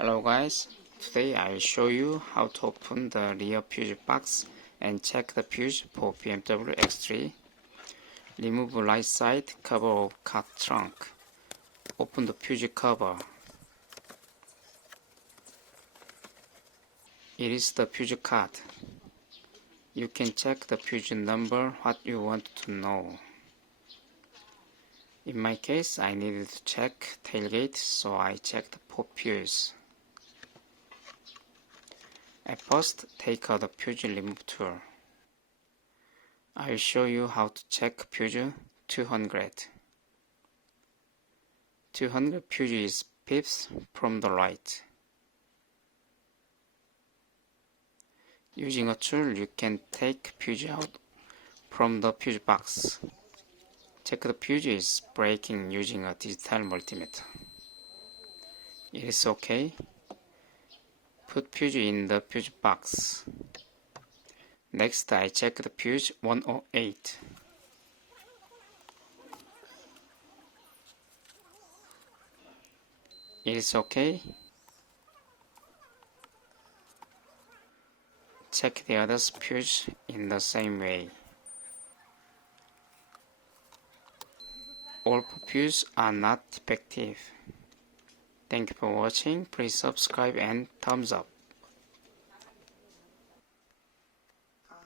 Hello guys, today I will show you how to open the rear fuse box and check the fuse for BMW X3. Remove right side cover of car trunk. Open the fuse cover. It is the fuse card. You can check the fuse number what you want to know. In my case, I needed to check tailgate, so I checked for fuse. At first, take out the fuse remove tool. I will show you how to check fuse 200. 200 fuse is pips from the right. Using a tool, you can take fuse out from the fuse box. Check the fuse is breaking using a digital multimeter. It is okay. Put fuse in the fuse box. Next, I check the fuse 108. It is okay. Check the other fuse in the same way. All fuses are not defective. Thank you for watching. Please subscribe and thumbs up.